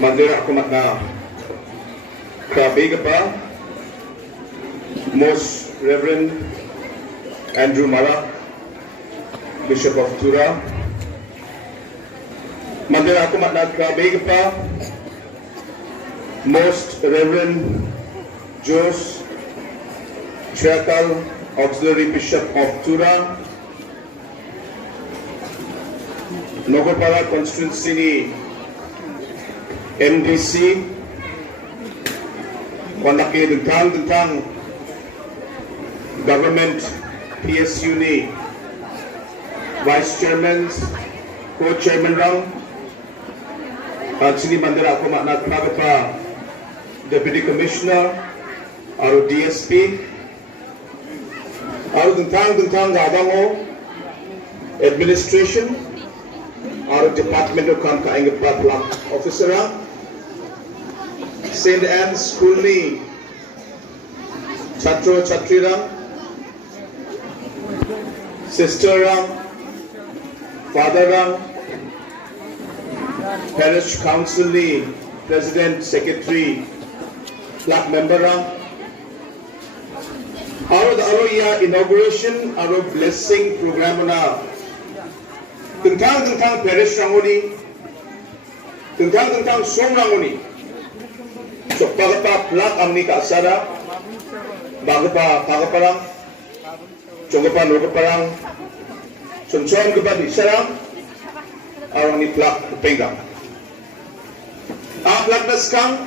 Mandira Kumatna Krabigapa, Most Reverend Andrew Mara, Bishop of Tura, Mandira Kumatna Krabigapa, Most Reverend Jose Chiakal, Auxiliary Bishop of Tura, Nogopara Constituency MDC, Wanaki Dentang Government PSU ni Vice Chairman, Co-Chairman Rang, at sini Mandira ako makna Kragapa Deputy Commissioner, aro DSP, aro Dentang Gabango Administration, aro Department of Kainga Plak Officer Rang, St. Anne's School ni Chatro Chatri Rang, Sister Rang, Father Rang, Parish Council ni President, Secretary, Plak Member Rang, aro ya inauguration, aro blessing program na tentang Parish Rangoni, tentang Som Rangoni. So pagapa plak amni ka asara, pagaparang, chongapa nogaparang, chonchon gaba di sarang, arang ni plak pengang. Plak naskang,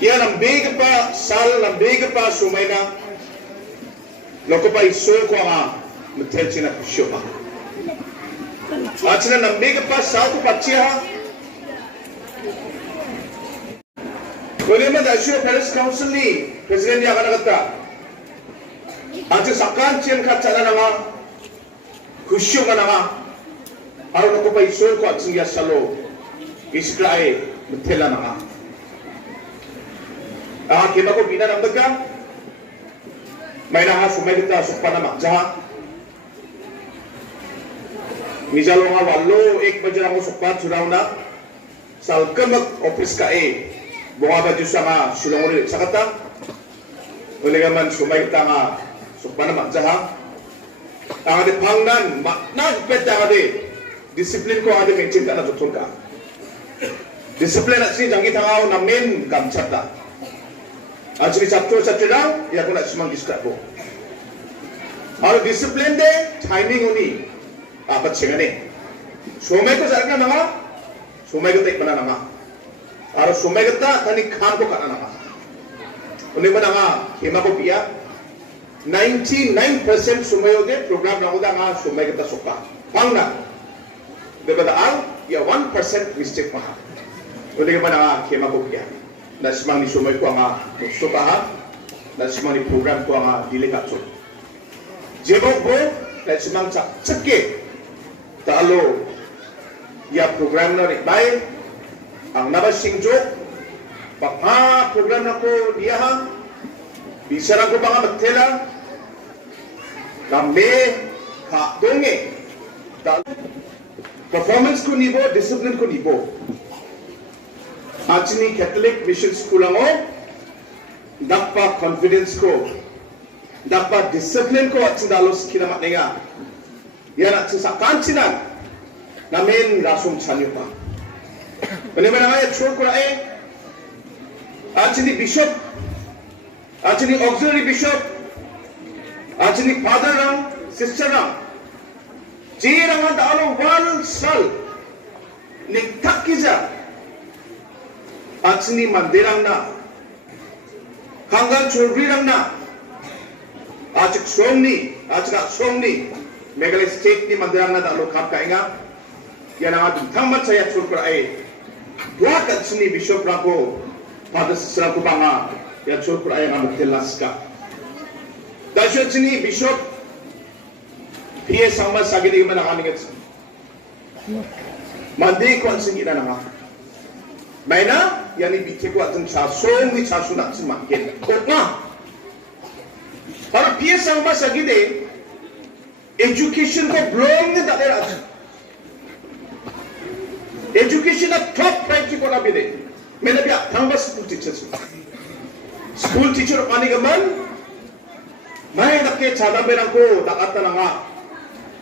yan ang big pa sal, ang big pa sumay na, loko pa isul ko nga, matel na kusyo pa. At sila ng big pa sal ko patsiya. Kung naman Asyo Parish Council ni President niya kanagata at sakan siyan katsana na nga kusyo nga na nga araw na ko pa isul ko at siya salo isklae matela na nga kima ko pinanamdag ka may na nga sumay kita sukpa na magjaha misalo nga walo ek ba dyan ako sukpa suraw na salkamag office ka bunga ba Diyos nga sulong ulit sa kata uli nga man sumay kita nga sukpa na magjaha ang ati pangnan nagpet ang ati disiplin ko ang ati maintain ka na tutun ka disiplin at sinjang kita nga namin kamsat na at sini chapter lang iya ko na simang distra ko ang disiplin de timing uni apat siya nga sumay ko sa akin na nga sumay ko tayo pa na nga aro sumay kita tani khan ko kana na uni ba nga hima ko piya 99% sumayo de program na uda nga sumay kita sukpa pangna de ba al ya 1% mistake pa uni ba nga hima ko piya na simang ni sumay ko nga sukpa na simang ni program ko nga dili ka so jebo bo na simang chakke talo ya program na ri bay ang nabasingjo baka program na ko diya bisa na ko baka magtela kami donge performance ko nibo discipline ko nibo at sini Catholic Mission School ako dakpa confidence ko dakpa discipline ko at sindalos kinamat nga yan at sasakan sinan namin rasong sanyo pa Bagaimana nga church ko at sini bishop, at sini auxiliary bishop, at sini father lang, sister lang. Jirang ang daalo wal sal, nigtak kiza, at sini mandirang na, hanggang churri lang na, at song ni, Megalay state ni mandirang na daalo kap kainga, yan ang ating tangmat saya church ko Buat at sini Bishop Rako pada seserah ko banga ya church ay nga magtelas ka. Dahil sini Bishop PS ang mas sagili man ang aming mandi ko ang singina na nga. May na yan ibigay ko at ang sasong ni sasunat si Makin. Kung nga para PS ang mas sagili education ko blong ni dakirat. Education at top priority safety ko na bide. May nabiya, tangba school teachers. School teacher ani gaman, may nakke chada berang ko dakata na nga.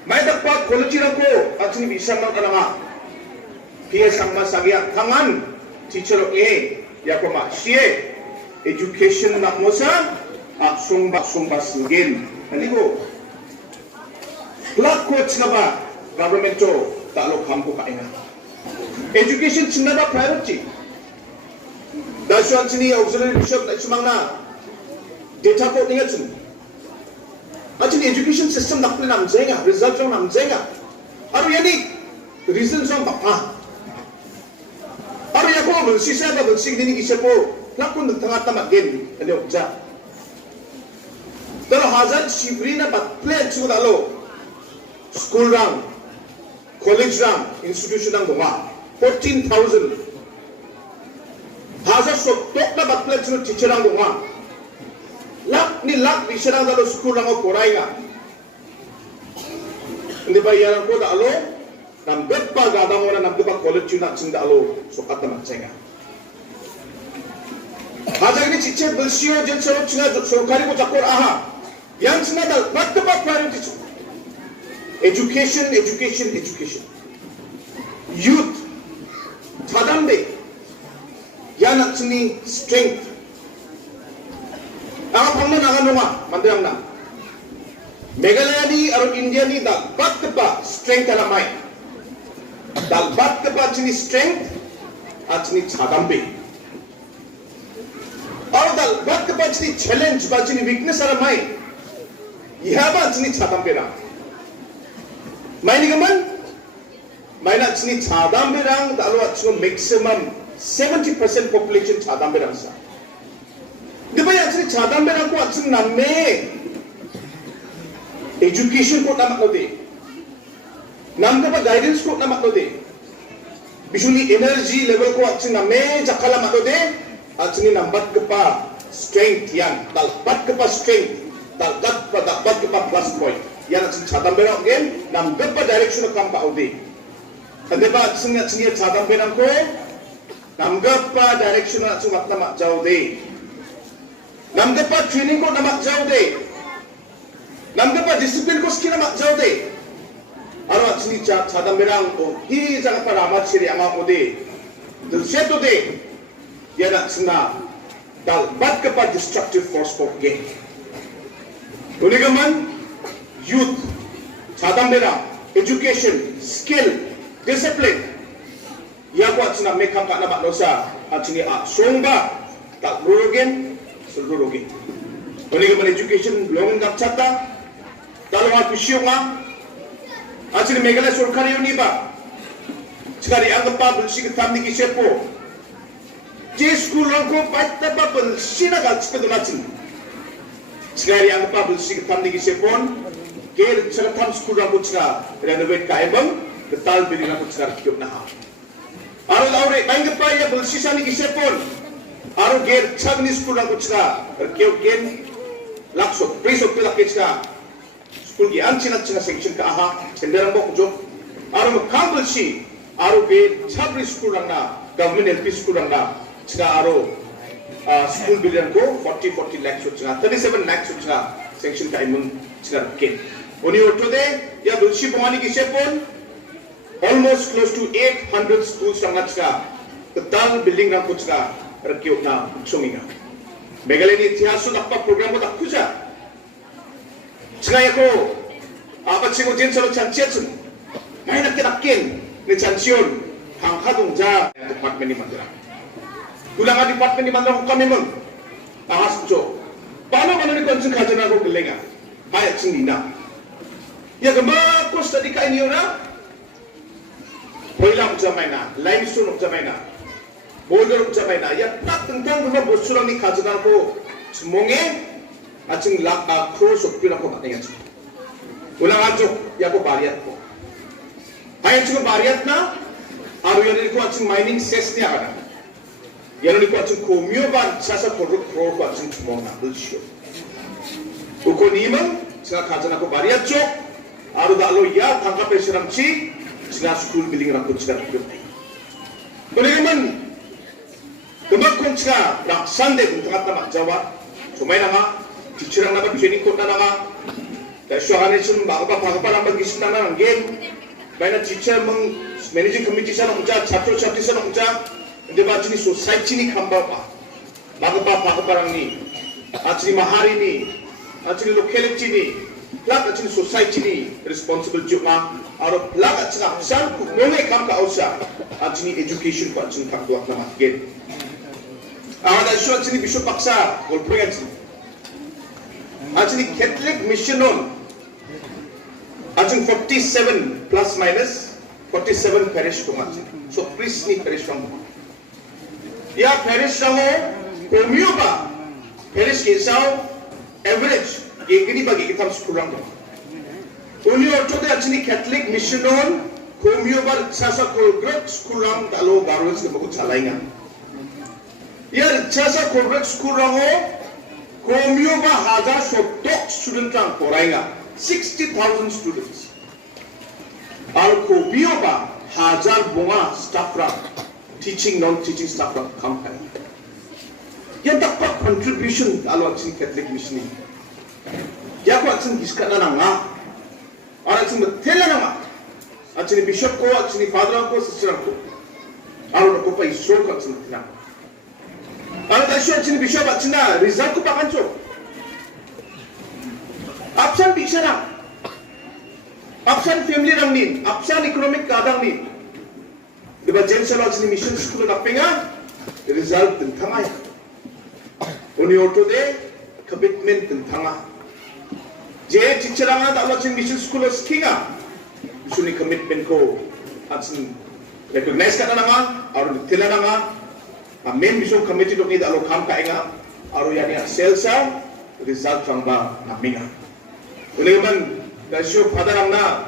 May dakpa college rang ko at sini bisa mang na nga. Pia sangma sagya tangan teacher yakoma siye education na mosa sumba sugin. Aligo. Plak coach na ba government to talo kampo kaina. Education chinna ba priority. Dasuan sini auxiliary bishop na sumangna data ko ninga chun. Actually education system nakpil namjenga result jong namjenga. Aru yani reason jong bapa. Aru yako bersisa ba bersig dini kisepo lakun tengah tamat gen ani obja. Tero hazard shibrina bat plan chu dalo school rang college rang institution rang doma 14,000 Hazard so tok na batlet sino teacher ang bunga. Lak ni lak bisarang dalo school ang koray nga. Hindi ba yan ko dalo? Nambet pa gadang mo na nambet pa college yun na sing dalo. So kata matsay nga. Hazard ni teacher bulsiyo jen sarap singa sorkari ko jakor aha. Yang singa dal ba't ka pa priority so? Education, education, education. Youth. Tadambe. Yan actually strength. Ang pangman ang ano nga, mandirang na. Meghalaya ni aron India ni dalbat ka pa strength na may. Dalbat ka pa actually strength at actually chadambe. Aron dalbat ka pa actually challenge ba actually weakness na may. Iha ba actually chadambe na. May ni gaman? May na actually chadambe rang dalo actually maximum 70% population chadambe rang sa. Di ba yan chadambe rang ko at namme education ko namak no de. Nam ka pa guidance ko namak no de. Visually energy level ko at namme jakala mak no de. At nambat ka pa strength yan. Dalbat ka pa strength. Dalbat ka pa plus point. Yan at chadambe rang again. Nambat pa direction ng kampa o de. Di ba at chadambe rang ko namgapa direction na sungat na makjaw de. Namgapa training ko na makjaw de. Namgapa discipline ko skill na makjaw de. Aro at sini chadam merang ko hi jaga pa ramat siri ama ko de. Dulseto de. Yan at sina dal bat ka pa destructive force ko ge. Uligaman youth chadam merang education skill discipline. Ya ko at sina mekang ka na maknosa at sini songba tak rurugin sulurugin. Kuni man education long ngap chata dalong at pisyo nga at sini Meghalaya sorkari yun iba. Sekali ang pa bulsi ka tamni kisepo. Je school lang ko paita pa bulsi na gatsped natin. Sekali ang pa bulsi ka tamni kisepon ger sa tam school lang ko sa renovate ka ibang detal bili lang ko sa kyop na ha. Aro laure main pa ya bulsisa ni kisepon aro ger chagni school ang kutsga kyo gen lakso priso pila kitska school gi anchina section ka aha senderang mo kujo aro makambul si aro ge chagni school ang na government LP school ang na tsga aro school billion ko 40 lakhs tsga 37 lakhs tsga section ka imun tsga ken oni orto de ya bulsi pomani kisepon almost close to 800 schools ang natska. Total building ng kutska rakyo na sunginga. Meghalaya ni itihaso nakpa program ko takkuja. Tsgaya ko apat singo din sa chansiatsun. May nakinakin ni chansyon hangkadongja department ni Mandira. Kulang ang department ni Mandira kami mon. Ahas jo. Paano ni konsum khajana ko gelenga. Hayat sindina. Ya gamba ko study ka inyo na Koyla upjamay na, limestone upjamay na, boulder upjamay na. Ya tak tentang rumah bosurang ni khajana ko semonge acing lak cross upira ko matenya. Ulang ajo ya ko bariat ko. Ayan cuma bariat na, aru yan ko acing mining cess ni ada. Yan ko acing komio ban sasa produk ko acing semong na bulsyo. Uko nimang sa khajana ko bariat jo, aru dalo ya tangkap esiram ci. Sila school building rakut sila. Boleh kan? konska raksande buntangat na magjawa. Sumay na nga, teacher ang naman training ko na nga. Dahil siya kanil sun makapapakapa lang mag-isip na ng game. Dahil na teacher mong managing committee sa nung dyan, chapter sa nung dyan. Hindi ba ni society ni kamba pa. Makapapakapa lang ni. At ni mahari ni. At ni locality ni. Plak at ni society ni responsible juga. Aro plak at ni aksan kung muna ikam ka ausa. At ni education ko at ni kaktuak na matgin. Ada siya at ni Bishop Paksa. Golpring at ni. At ni Catholic Mission on. At ni 47 plus minus 47 parish ko mat. So priest ni parish ko. Ya parish na ho. Kumyo ba? Parish kisaw average. Gini bagi kita sekurang dong. Unyo to de achini Catholic Mission on kumyo bar sasa kolgrak sekurang talo garwes ke bagut salainga. Ya sasa kolgrak sekurang ho kumyo ba hajar sotok student ang korainga 60,000 students. Al kumyo ba hajar bunga staff ram teaching non-teaching staff ram company. Yang dapat contribution alo achini Catholic Mission ni. Ya ko atsin giskana na nga. Ara atsin matela na nga. Atsin bishop ko, atsin father ko, sister ko. Aro na ko pa iso ko atsin matela. Ara tasyo atsin bishop atsin na result ko pa kancho. Absent teacher na. Absent family rang ni. Absent economic kadang ni. Diba James Salo atsin mission school na pinga. Result din tangay. Uni auto de commitment din tanga. Je teacher ang ada Allah mission school os kinga. Suni commitment ko atsin recognize ka na nga aro tila na nga main mission committee dok ni alo kam ka inga aro yani selsa result sang ba naminga. Uli man dasyo father ang na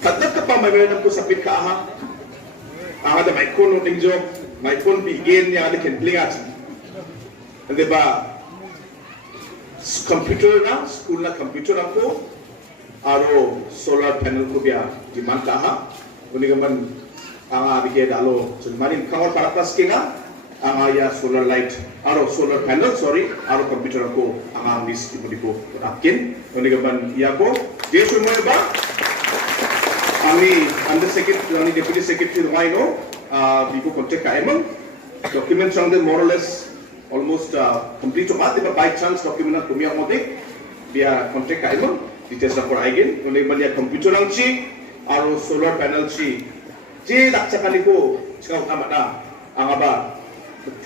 kadap ka pa may meron ko sapit ka aha. Aha da may kono tingjo may kon begin niya ali ken blingat. Hindi ba computer na, school na computer ako, aro solar panel ko biya di man kaha, uni gaman ang abigay dalo, so manin kawal para plus kinga, ang ya solar light, aro solar panel, sorry, aro computer ako, ang ambis di ko akin, uni gaman iya ko, dia semua ba? Ami under secretary, ami deputy secretary Waino, di ko contact ka emang, documents ang more or less almost complete cuma tiba by chance dokumen na kumia modik dia kontak ka emang details na por aigen unai mania computer ang chi aro solar panel chi je dakcha kali ko chika utama na ang aba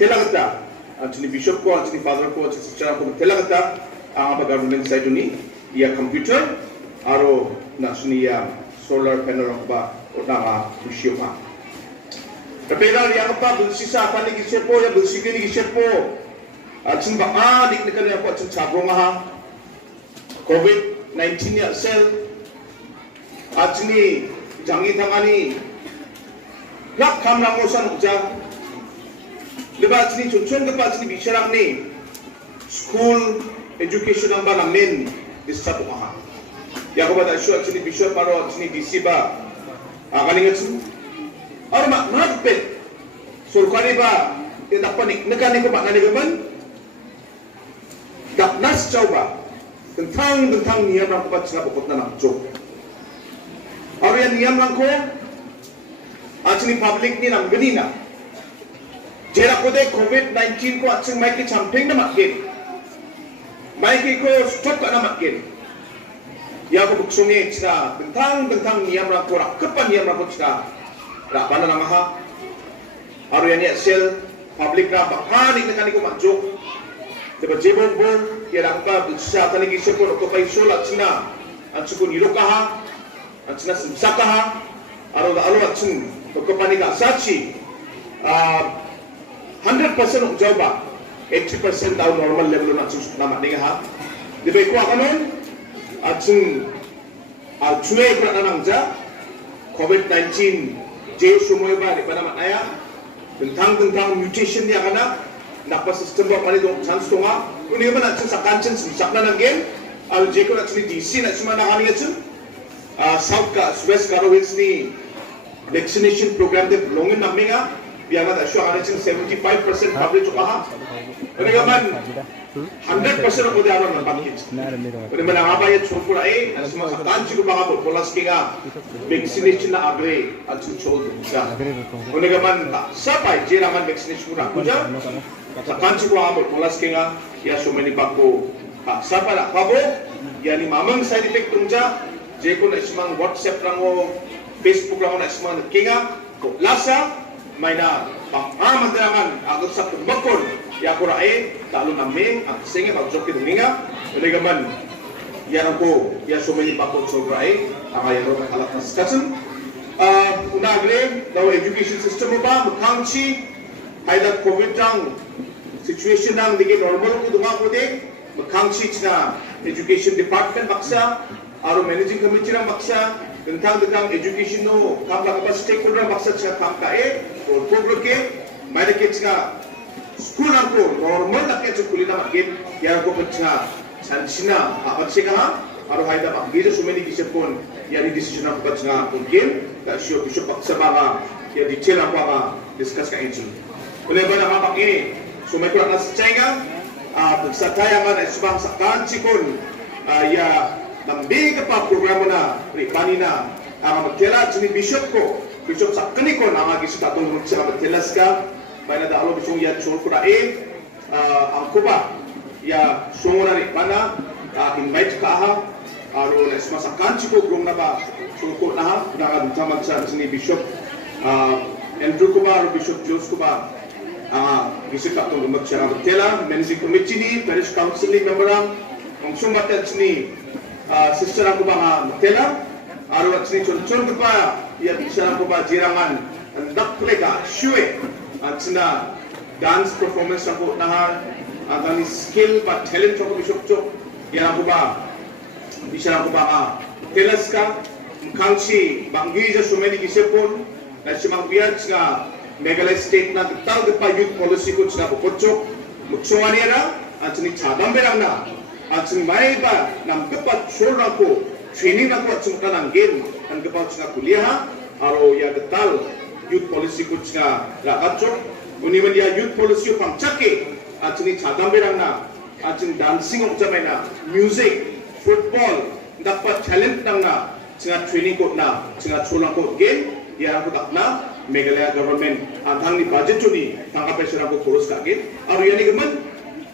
tela kata achini bishop ko achini father ko achini sister ko tela kata ang aba government side ni ia computer aro nasuni ya solar panel ba utama issue pa. Kapela yang apa bersisa apa ni gisepo ya bersigi ni gisepo. Atsin baka dik ni kanya ko atsin sabong ha. COVID-19 ya sel. Atsin ni jangi tangani. Lak kam ramosan uja. Diba atsin ni chunchun ka atsin ni bisharang ni. School education ang ba namin disapo ha. Ya ko ba da shu atsin ni bishop paro atsin ni DC ba. Kaning atsin और मात पे सरकारी बा ये दापनिक नकानी को बानाने गमन दापनास चौबा tentang नियम रंग को बच्चा बकोतना नाचो और ये नियम रंग को आज नि पब्लिक नि नंगनी ना जेरा को दे COVID-19 को अच्छे माइक की चंपिंग ना मत माइक को स्टॉप करना मत या को बुक्सोंगे चिरा tentang नियम रंग को रखपन नियम रंग को चिरा Rapana namaha, aru yani sel public na bakani na kaniko majo. Diba jebon bon, ya rakpa bisa tani kisah pun ko pai solat Cina, ansuku nirokaha, ansina simsakaha, aru atsun ko pani ka sachi, 100% ujauba, 80% tahu normal level na atsun nama dengaha. Diba iko akanon, atsun alcue kerana nangja, COVID-19 je semua ba di pada maknanya tentang mutation dia kana napa sistem ba mali dong chance tonga uni ba na sa kanchen sakna nang game al je ko na chini DC na sima na hani achun south ka west karo hills ni vaccination program de longin naminga biar ada syuang ada 75% coverage kaha. Mereka man 100% ako diaron ng package. Mereka man ang apa yung chukura ang semua sakanci ko mga bolas kinga vaccination na agre at chuchol sa. Mereka man sapay jira man vaccination ko na kuja. Sakanci ko mga bolas kinga ya sumani bako sapa na pabo ya ni mamang side effect tungja je ko na ismang WhatsApp rango Facebook rango na ismang kinga ko lasa may na pamamandangan agad sa tumakon ya ko rae talo namin ang singa pagjokin ninga mereka man yan ko ya sumani bako so rae ang ayo ka halat na discussion una agre daw education system mo ba makangchi ay da COVID jang situation nang dige normal ko dunga ko de makangchi na education department baksa aro managing committee ng baksa tentang education no kam la ka stakeholder baksa cha kam ka or program ke mai ke cha school ang ko normal na ke school na magin ya ko cha sansina apat siga aro haida bak gizo sumeni gisepon ya ni decision ang baksa mungkin ka sio baksa ba ya detail ang ba discuss ka engine oleh ba na bak sumay ko na sa China sa kaya nga na isubang sa kansikon ya nambiga pa programa na ripani na ang magtela sini bishop sa kanikon ang agis tatong sa magtelas ka may na dalo bisong ya chul ko na ang kuba ya sumuna ripana invite ka ha aro na isma sa kansiko grong na ba chul ko na ha nakadutaman sa sini bishop Andrew Kuba aro bishop Jules Kuba gisip atong magsiya ng tela, managing committee ni, parish council ni member ang sumbatat ni sister ako ba tela, araw at ni chon ko pa, iya siya ako ba jirangan, ang daklega, shue, at sina dance performance ako na ang skill pa talent ako bisok-chok, yan ako ba, siya ako ba telas ka, mkangsi, banggi sa sumeni gisipon, na siya mangbiyad nga Meghalaya state na tal pa youth policy ko sina bukotchok muksungan niya at sini chadamberang na at sini may ba nam kepat shora ko training na ko at sini kanang game ang kepat sina kuliah aro ya getal youth policy ko sina rakatchok uniman ya youth policy pang chake at sini chadamberang na at sini dancing of jamay na music football dapat talent nang na sina training ko na sina cholang ko game ya ko tak na Meghalaya government ang ni budget ni tangkap pesa ko kurus kaget aro yani gaman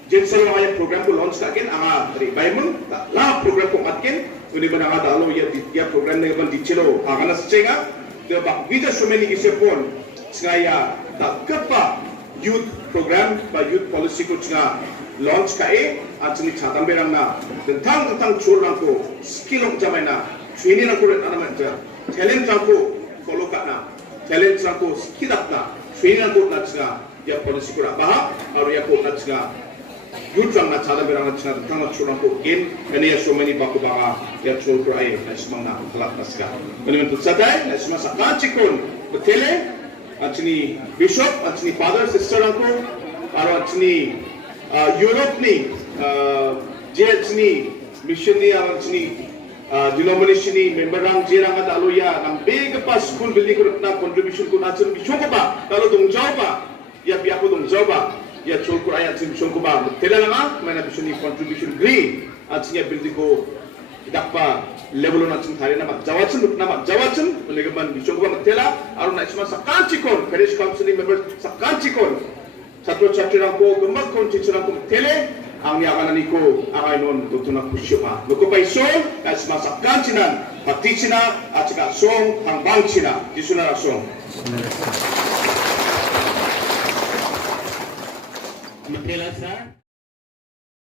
jensel mga program ko launch kaget ang revival la program ko matken uni ba nga dalo ya program na gaman dichelo agana senga de ba vida someni isepon ngaya takapa youth program ba youth policy ko nga launch kae at ni chatam berang na tentang churang ko skill of jamana training ko ren anaman talent ko follow ka na challenge ako skidap na training ko na tsga ya policy ko ba aro ya ko na tsga yutrang na chala berang na tsga tang churang ko gen kani ya so many baku ba ya chul ko ay na smang na khalak naska kani men tutsa dai na smang sa kanchikon betele atni bishop atni father sister ko aro atni Europe ni je atni mission ni atni denomination ni member ang jirang at aloya ng big pa school building ko na contribution ko na sa mission ko ba talo dongjaw ba ya biya ko dongjaw ba ya chul ko ay at mission ko ba tela nga may na mission ni contribution green at siya building ko dakpa level na chung thari na magjawatsun uliga man mission ko ba tela aron na isma sa kanchikon parish council member sa kanchikon satro-satro ko gumak kon teacher ko tele ang niyakanan ko akay noon dito na kusyo pa. Luko pa iso, kasi masakkan sinan, pati sina, at saka song, hangbang sina. Diso na rasong. Matila, sir.